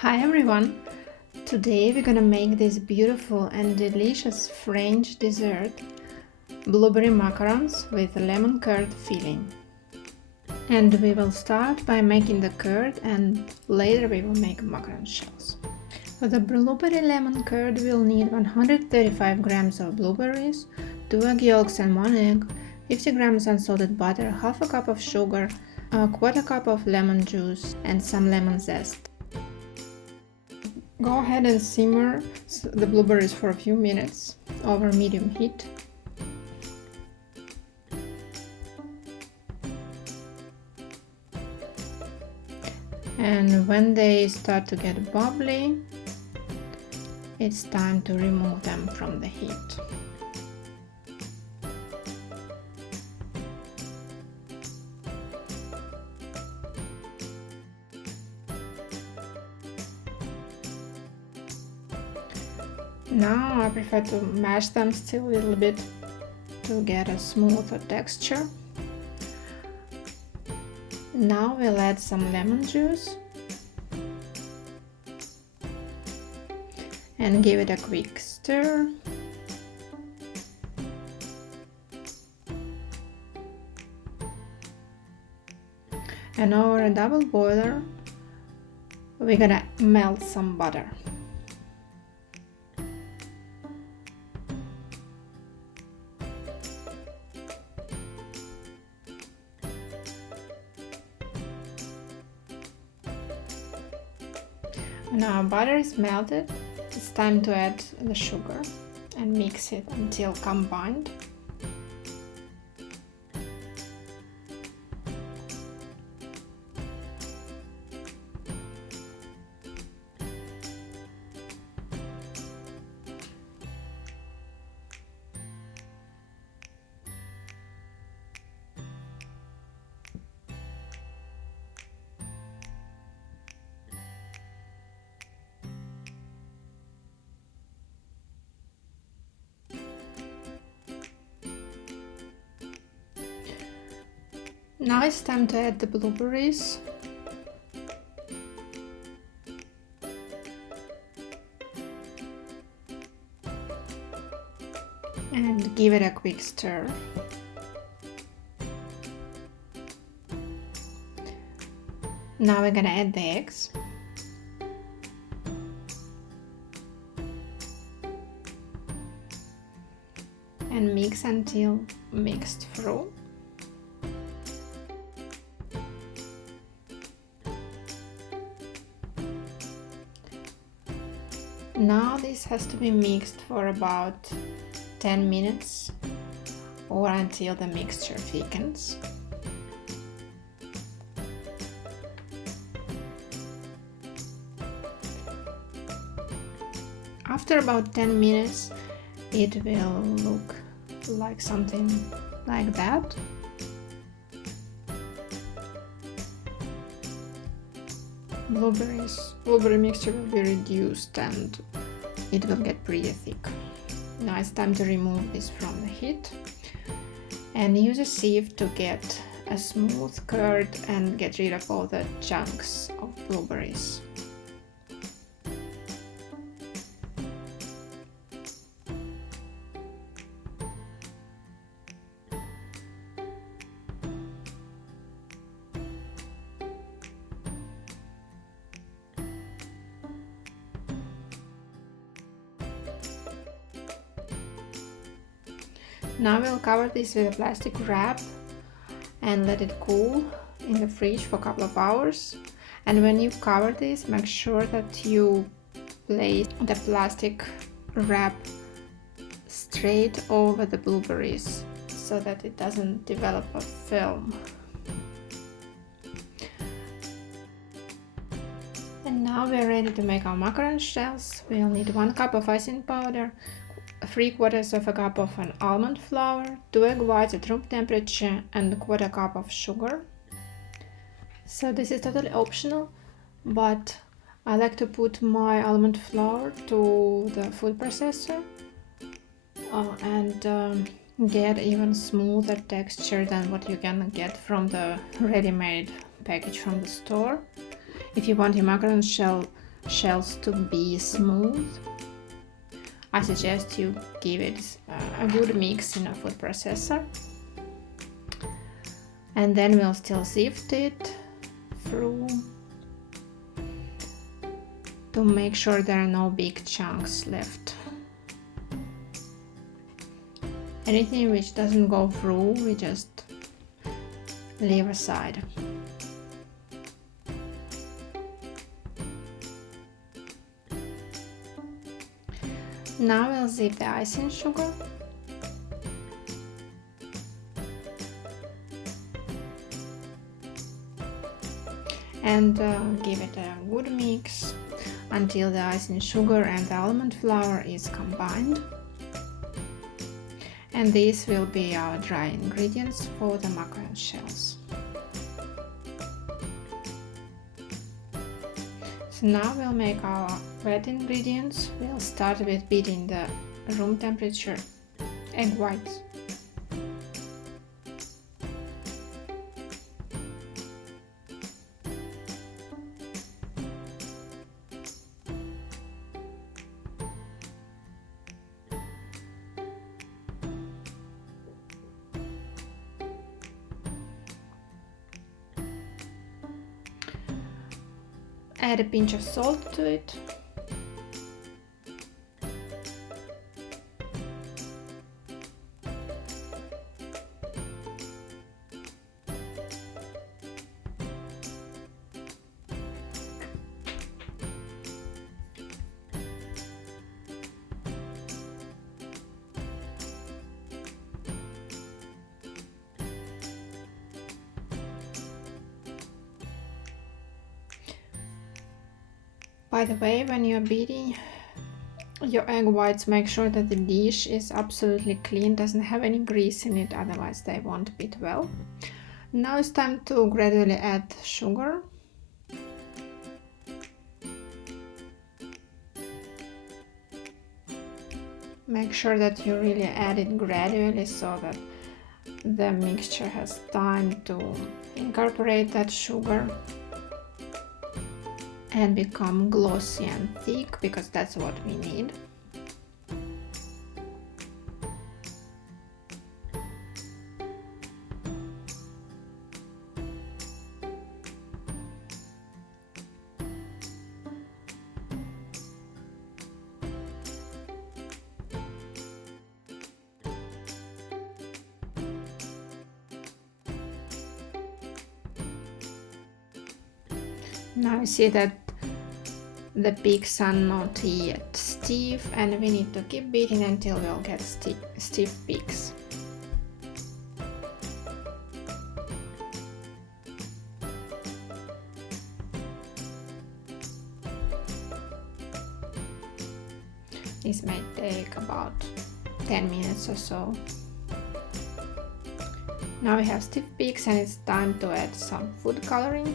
Hi everyone! Today we're gonna make this beautiful and delicious French dessert, blueberry macarons with lemon curd filling. And we will start by making the curd and later we will make macaron shells. For the blueberry lemon curd we'll need 135 grams of blueberries, 2 egg yolks and 1 egg, 50 grams unsalted butter, half a cup of sugar, a quarter cup of lemon juice and some lemon zest. Go ahead and simmer the blueberries for a few minutes over medium heat. And when they start to get bubbly, it's time to remove them from the heat. Now I prefer to mash them still a little bit to get a smoother texture. Now we'll add some lemon juice and give it a quick stir. And over a double boiler we're gonna melt some butter. Now butter is melted, it's time to add the sugar and mix it until combined. Now it's time to add the blueberries. And give it a quick stir. Now we're gonna add the eggs. And mix until mixed through. Now this has to be mixed for about 10 minutes or until the mixture thickens. After about 10 minutes it will look like something like that. Blueberry mixture will be reduced and it will get pretty thick. Now it's time to remove this from the heat and use a sieve to get a smooth curd and get rid of all the chunks of blueberries. Now we'll cover this with a plastic wrap and let it cool in the fridge for a couple of hours. And when you cover this, make sure that you place the plastic wrap straight over the blueberries so that it doesn't develop a film. And now we're ready to make our macaron shells. We'll need 1 cup of icing powder, 3/4 of a cup of an almond flour, 2 egg whites at room temperature and 1/4 cup of sugar. So this is totally optional, but I like to put my almond flour to the food processor and get even smoother texture than what you can get from the ready-made package from the store. If you want your macaron shell shells to be smooth, I suggest you give it a good mix in a food processor. And then we'll still sift it through to make sure there are no big chunks left. Anything which doesn't go through, we just leave aside. Now we'll zip the icing sugar. And give it a good mix until the icing sugar and the almond flour is combined. And these will be our dry ingredients for the macaron shells. So now we'll make our wet ingredients. We'll start with beating the room temperature egg whites. Add a pinch of salt to it. By the way, when you're beating your egg whites, make sure that the dish is absolutely clean, doesn't have any grease in it, otherwise they won't beat well. Now it's time to gradually add sugar. Make sure that you really add it gradually so that the mixture has time to incorporate that sugar and become glossy and thick, because that's what we need. Now you see that the peaks are not yet stiff, and we need to keep beating until we'll get stiff peaks. This may take about 10 minutes or so. Now we have stiff peaks and it's time to add some food coloring.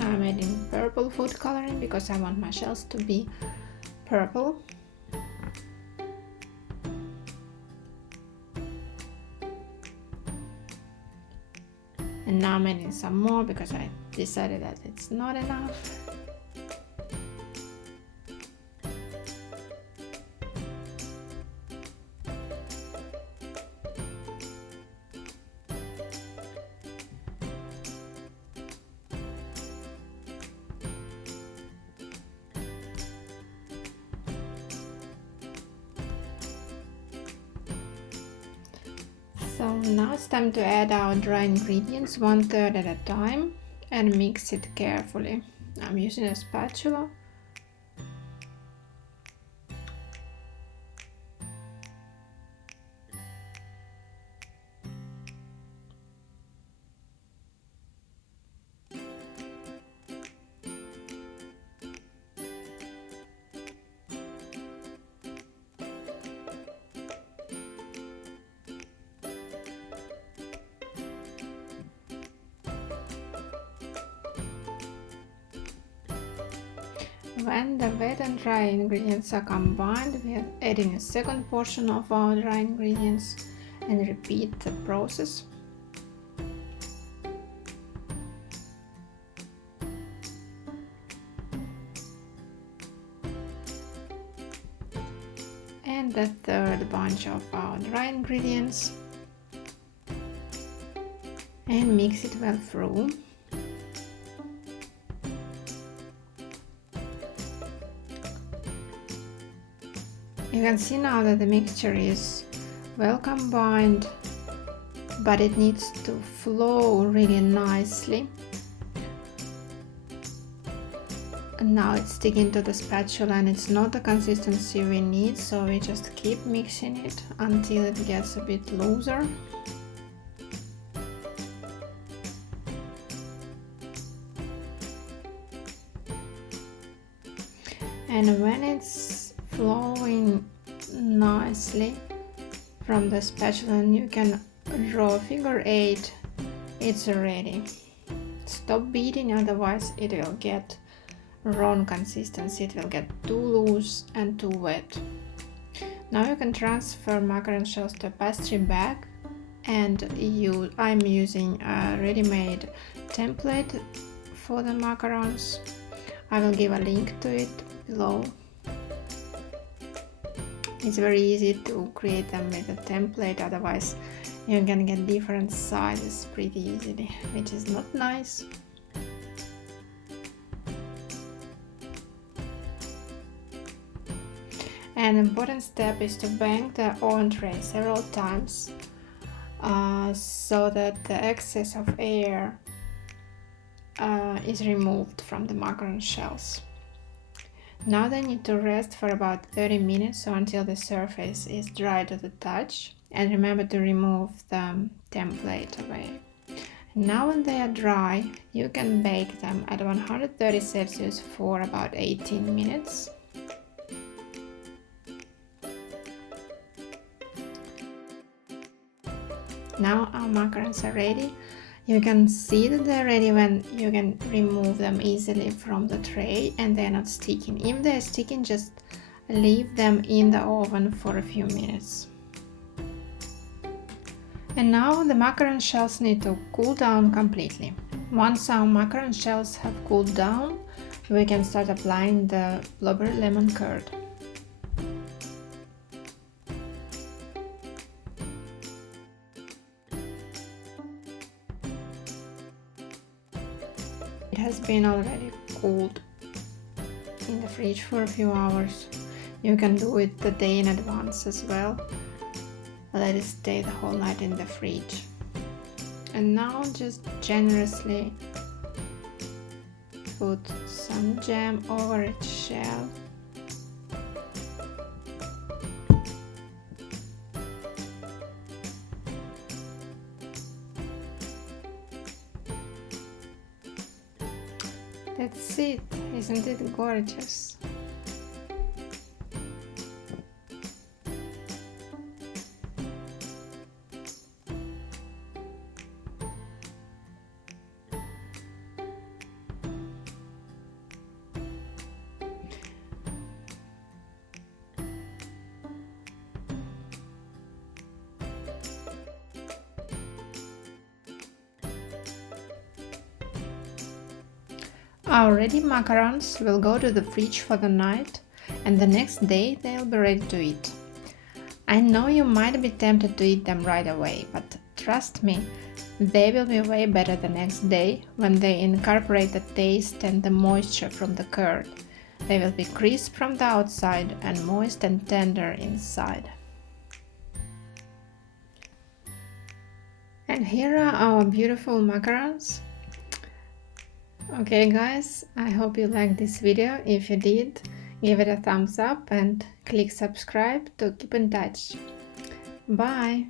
I'm adding purple food coloring because I want my shells to be purple. And now I'm adding some more because I decided that it's not enough. So now it's time to add our dry ingredients 1/3 at a time and mix it carefully. I'm using a spatula. When the wet and dry ingredients are combined, we are adding a second portion of our dry ingredients and repeat the process. And the third bunch of our dry ingredients and mix it well through. You can see now that the mixture is well combined, but it needs to flow really nicely. And now it's sticking to the spatula and it's not the consistency we need, so we just keep mixing it until it gets a bit looser. And when it's flowing nicely from the spatula and you can draw figure 8, it's ready. Stop beating, otherwise it will get wrong consistency, it will get too loose and too wet. Now you can transfer macaron shells to a pastry bag, and I'm using a ready-made template for the macarons. I will give a link to it below. It's very easy to create them with a template, otherwise you can get different sizes pretty easily, which is not nice. An important step is to bang the oven tray several times so that the excess of air is removed from the macaron shells. Now they need to rest for about 30 minutes or until the surface is dry to the touch, and remember to remove the template away. Now when they are dry, you can bake them at 130 Celsius for about 18 minutes. Now our macarons are ready. You can see that they're ready when you can remove them easily from the tray and they're not sticking. If they're sticking, just leave them in the oven for a few minutes. And now the macaron shells need to cool down completely. Once our macaron shells have cooled down, we can start applying the blueberry lemon curd. It has been already cooled in the fridge for a few hours. You can do it the day in advance as well. Let it stay the whole night in the fridge. And now just generously put some jam over its shell. That's it, isn't it gorgeous? Our ready macarons will go to the fridge for the night, and the next day they'll be ready to eat. I know you might be tempted to eat them right away, but trust me, they will be way better the next day when they incorporate the taste and the moisture from the curd. They will be crisp from the outside and moist and tender inside. And here are our beautiful macarons. Okay guys, I hope you liked this video. If you did, give it a thumbs up and click subscribe to keep in touch. Bye!